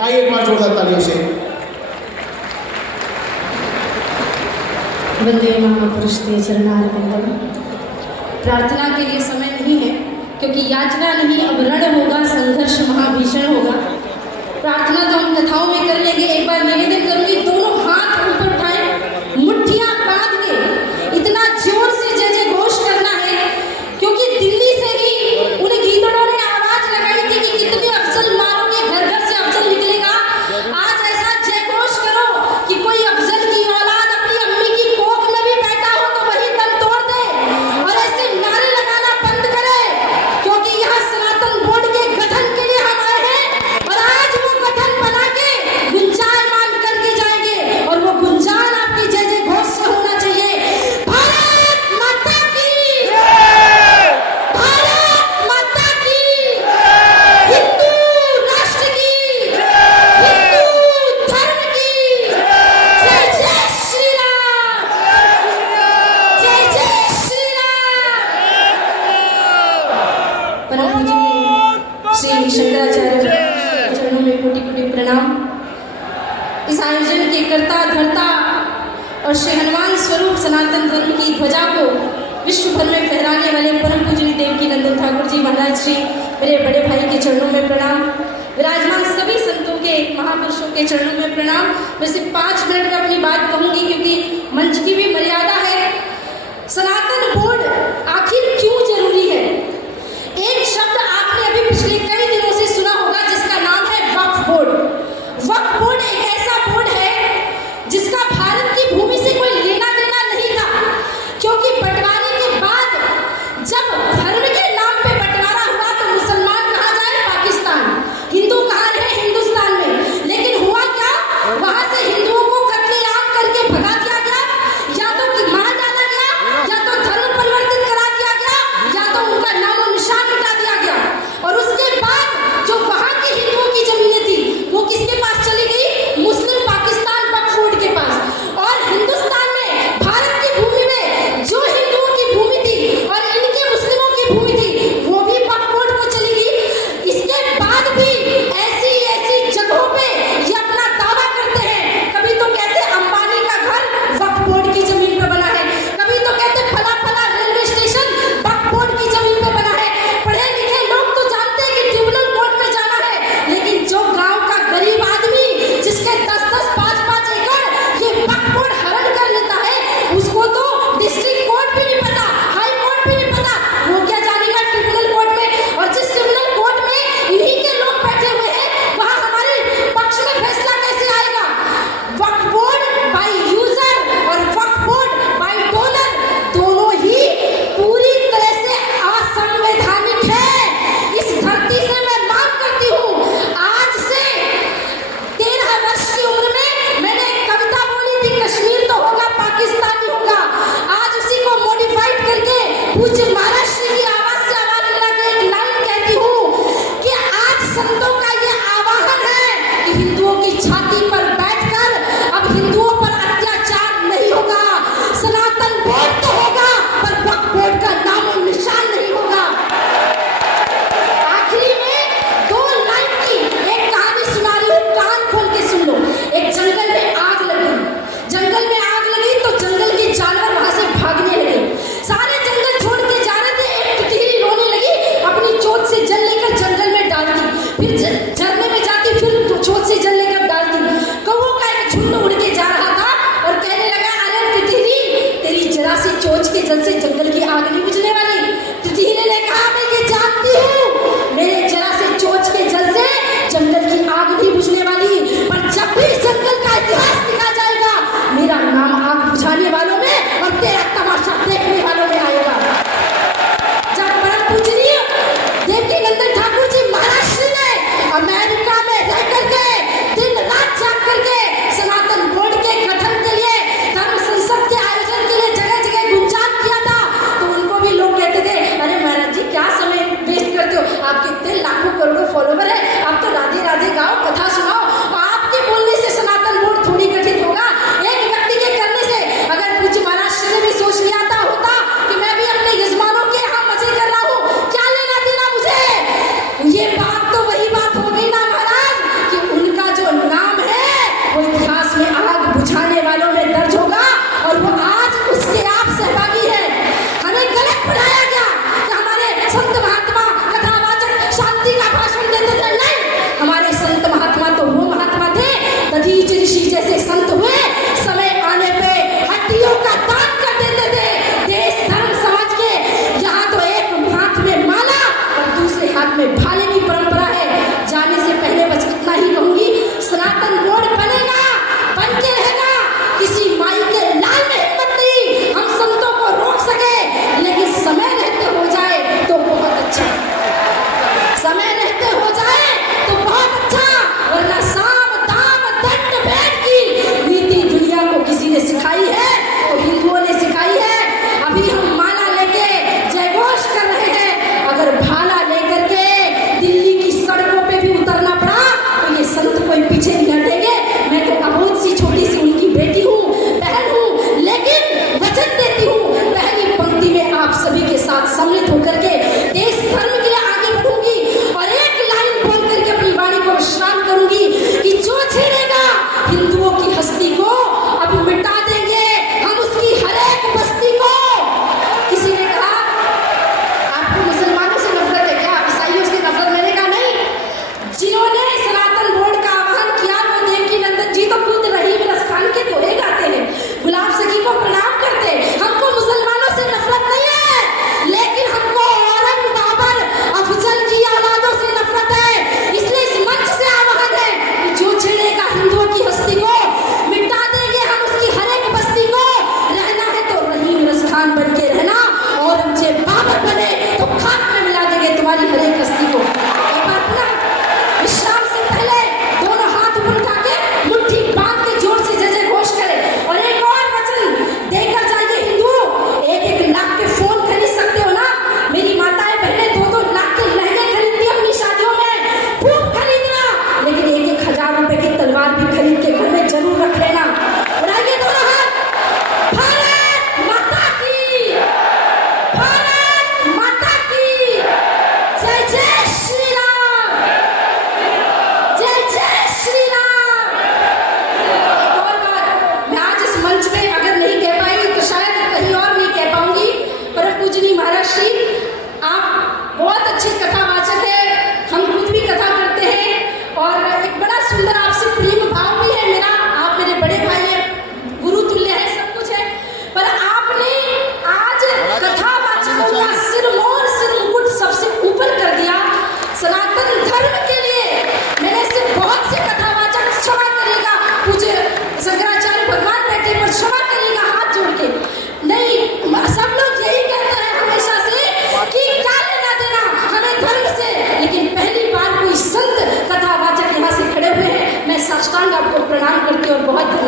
आइए एक बार जोरदार तालियों से। वंदे महापुरुष ते चरणारविंदम। प्रार्थना के लिए समय नहीं है क्योंकि याचना नहीं, अब रण होगा, संघर्ष महाभीषण होगा। प्रार्थना तो हम कथाओं में कर लेंगे। एक बार निवेदन करूंगी, दोनों हाथ ऊपर उठाएं, मुट्ठियां बांध के इतना जोर से जय जय घोष करना है क्योंकि दिल्ली से ही उन गीदड़ों ने आवाज लगाई थी कि कितने अफजल मारोगे, घर घर से अफजल निकलेगा। आज ऐसा जय घोष करो कि कोई अफजल की औलाद अपनी अम्मी की कोख में भी बैठा हो तो वही दम तोड़ दे और ऐसे नारे लगाना बंद करे क्योंकि यहाँ सनातन बोर्ड के गठन के लिए हम आए हैं और आज वो गठन बना के गुंजायमान करके जाएंगे और वो गुंजान आपके जय जय घोष से होना चाहिए। भारत माता की, भारत माता की, हिंदू राष्ट्र की, हिंदू धर्म की, जय जय श्री राम, जय जय श्री राम। परम पूज्य श्री शंकराचार्य के चरणों में कोटि कोटि प्रणाम। इस आयोजन के कर्ता धर्ता और श्री हनुमान स्वरूप सनातन धर्म की ध्वजा को विश्व भर में फहराने वाले परम पूजनीय देवकी नंदन ठाकुर जी महाराज श्री मेरे बड़े भाई के चरणों में प्रणाम। विराजमान सभी संतों के, महापुरुषों के चरणों में प्रणाम। मैं सिर्फ 5 मिनट में अपनी बात कहूंगी क्योंकि मंच की भी मर्यादा है। सनातन बोर्ड आखिर क्यों जरूरी है? एक शब्द आपने अभी पिछले कई दिनों से सुना होगा जिसका नाम है वक्फ बोर्ड। वक्फ बोर्ड एक ऐसा बोर्ड है जिसका भारत की भूमि से कोई लेना देना नहीं था क्योंकि बंटवारे के बाद जब धर्म के नाम पे बंटवारा हुआ तो मुसलमान कहाँ जाए? पाकिस्तान। हिंदू कहाँ रहे? हिंदुस्तान में। लेकिन हुआ क्या? वहां से हिंदुओं को कत्लेआम करके भगा दिया गया, या तो मार डाला गया, या तो धर्म परिवर्तित करा दिया गया, या तो उनका नामो निशान मिटा दिया गया। और उसके बाद जो वहां की हिंदुओं की जमीनें थी वो किसके पास चली गई? मुस्लिम पाकिस्तान वक्फ बोर्ड के पास। और हिंदुस्तान में, भारत की भूमि में जो हिंदुओं की भूमि थी और इनके मुस्लिमों की भूमि थी वो भी वक्फ बोर्ड को चली गई। इसके बाद भी ऐसी ऐसी जगहों पे ये अपना दावा करते हैं। कभी तो कहते अंबानी का घर वक्फ बोर्ड की जमीन पे बना है, कभी तो कहते फला फला रेलवे स्टेशन वक्फ बोर्ड की जमीन पे बना है। पढ़े लिखे लोग तो जानते हैं कि ट्रिब्यूनल कोर्ट में जाना है, लेकिन जो गांव का गरीब आदमी जिसके 10-10, 5-5 एकड़ ये वक्फ बोर्ड हरण कर लेता है, उसको तो डिस्ट्रिक्ट कोर्ट भी नहीं पता, हाई कोर्ट भी नहीं पता, वो क्या जानेगा ट्रिब्यूनल कोर्ट में। और जिस ट्रिब्यूनल कोर्ट में इन्हीं के लोग बैठे हुए हैं वहां हमारे पक्ष में फैसला कैसे आएगा? वक्फ बोर्ड बाय यूजर और वक्फ बोर्ड बाय डोनर दोनों ही पूरी तरह से असंवैधानिक है। इस धरती से मैं मांग करती हूँ, आज से 13 वर्ष की उम्र में मैंने एक कविता बोली थी, कश्मीर तो होगा, पाकिस्तान नहीं होगा। आज उसी को मॉडिफाइड करके पूज्य महाराष्ट्र की आवाज से आवाज मिला के एक लाइन कहती हूँ कि आज संतों का ये आह्वान है कि हिंदुओं की छाती पर बैठकर अब हिंदुओं पर अत्याचार नहीं होगा। सनातन बोर्ड तो होगा पर वक्फ बोर्ड का नामो निशान नहीं होगा। आखिरी में 2 लाइन की एक कहानी सुना रही हूँ, कान खोल के सुन लो। एक जंगल में आग लगी, जंगल में आग लगी तो जंगल के जानवर वहां से भागने लगे। सारे जंगल छोड़ के जा रहे थे। एक टिटली रोने लगी, अपनी चोट से जल लेकर जंगल में डाल दी, फिर झरने में जाती, फिर चोट से जल लेकर डाल दी।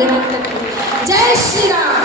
भोलेनाथ करते। जय श्री राम।